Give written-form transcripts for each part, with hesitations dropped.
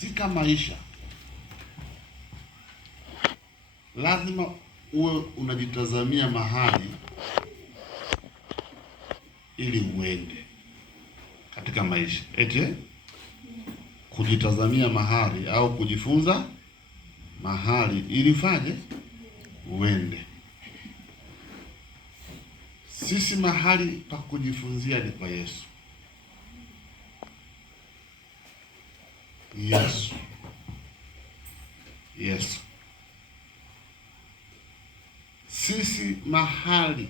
Katika maisha lazima uwe unajitazamia mahali ili uende katika maisha. Kujitazamia mahali au kujifunza mahali ili fanye uende. Sisi mahali pa kujifunzia ni kwa Yesu. Yesu. Sisi mahali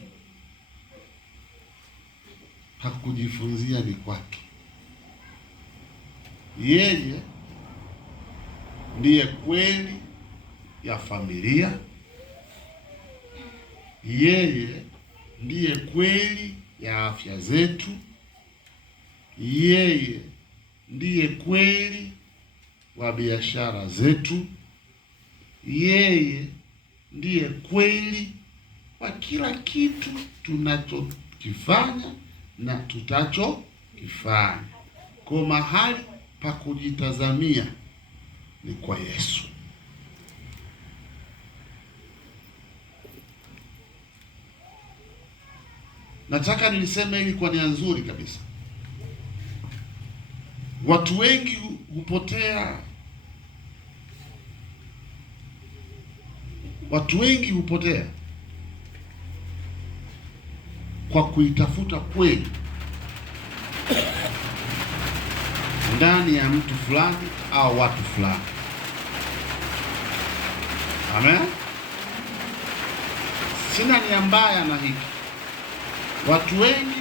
pa kujifunzia ni kwake. Yeye ndiye kweli ya familia. Yeye ndiye kweli ya afya zetu. Yeye ndiye kweli wa biashara zetu. Yeye ndiye kweli wa kila kitu tunachokifanya na tutachokifanya. Kwa mahali pa kujitazamia ni kwa Yesu. Nataka niliseme hili kwa nia nzuri kabisa. Watu wengi hupotea kwa kuitafuta kweli ndani ya mtu fulani au watu fulani. Amen. Sina nia mbaya na hiki. Watu wengi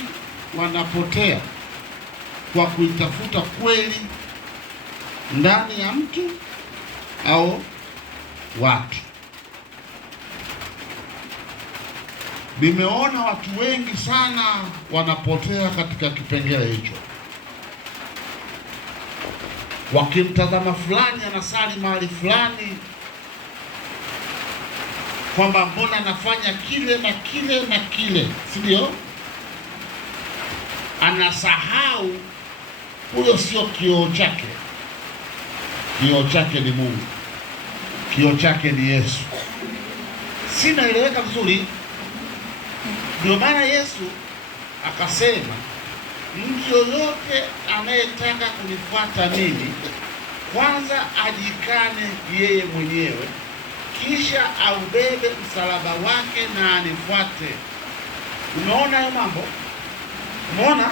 wanapotea kwa kuitafuta kweli ndani ya mtu au watu. Nimeona watu wengi sana wanapotea katika kipengele hicho, wakimtazama fulani anasali mahali fulani, kwamba mbona anafanya kile na kile na kile, si ndio? Anasahau huyo sio kioo chake. Kioo chake ni Mungu. Kioo chake ni Yesu. Sinaeleweka vizuri? Ndio maana Yesu akasema, mtu yoyote anayetaka kunifuata mimi, kwanza ajikane yeye mwenyewe, kisha aubebe msalaba wake na anifuate. Umeona hayo mambo? Umeona?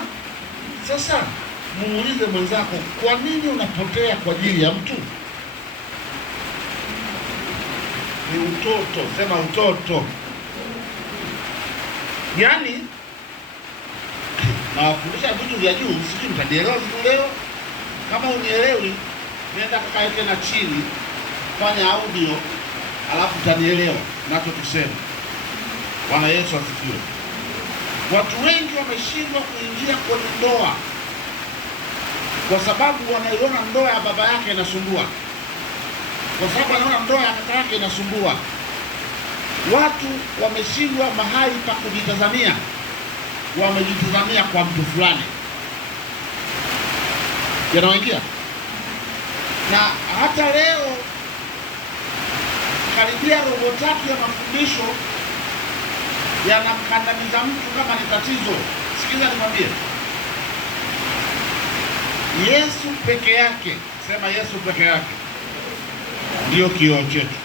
Sasa muulize mwenzako, kwa nini unapotea kwa ajili ya mtu? Ni utoto. Sema utoto. Yaani nawafundisha vitu vya juu, sijui mtanielewa vitu leo. Kama unielewi, nenda kakae tena chini, fanya audio, alafu utanielewa nacho tuseme. Bwana Yesu asifiwe. Watu wengi wameshindwa kuingia kwenye ndoa kwa sababu wanaiona ndoa ya baba yake inasumbua, kwa sababu wanaona ndoa ya kaka yake inasumbua. Watu wameshindwa mahali pa kujitazamia, wamejitazamia kwa mtu fulani. Yanawaingia. Na hata leo karibia robo tatu ya mafundisho yanamkandamiza mtu kama ni tatizo. Sikiza nikwambie, Yesu peke yake, sema Yesu peke yake, ndio kioo chetu.